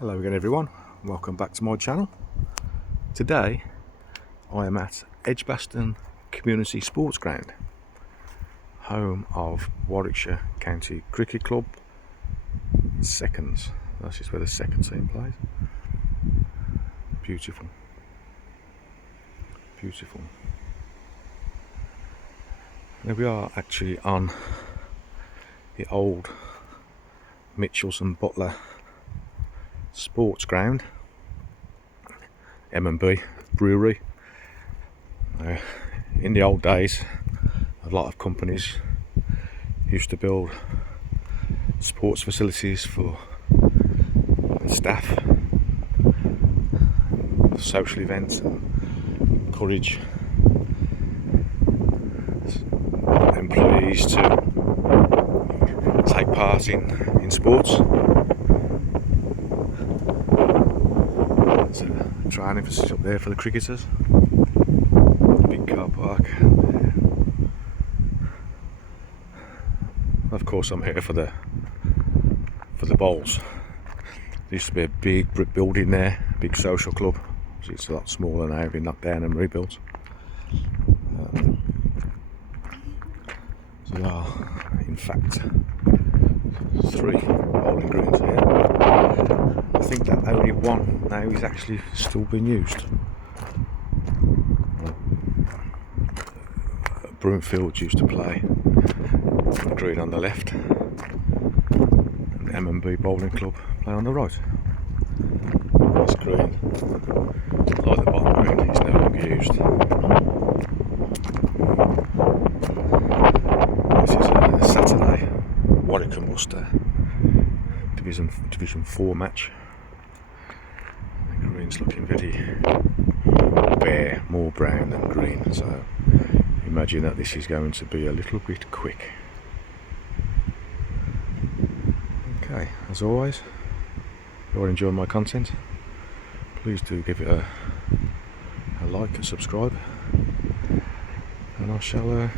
Hello again everyone, welcome back to my channel. Today I am at Edgbaston Community Sports Ground, home of Warwickshire County Cricket Club seconds. That's just where the second team plays. Beautiful, beautiful. Now we are actually on the old Mitchells Butlers Sports Ground, M&B brewery. In the old days, a lot of companies used to build sports facilities for staff, social events, and encourage employees to take part in sports. There's a training facility up there for the cricketers. Big car park there. Of course, I'm here for the bowls. There used to be a big brick building there, big social club. It's a lot smaller now, been knocked down and rebuilt. So there are, in fact, 3 bowling greens here. I think that only one now is actually still being used. Broomfield used to play on the green on the left, and the M&B Bowling Club play on the right. This green, like the bottom green, is no longer used. This is a Saturday Warwick and Worcester Division 4 match. The green's looking very bare, more brown than green, so imagine that this is going to be a little bit quick. Okay, as always, if you're enjoying my content, please do give it a like and subscribe, and I shall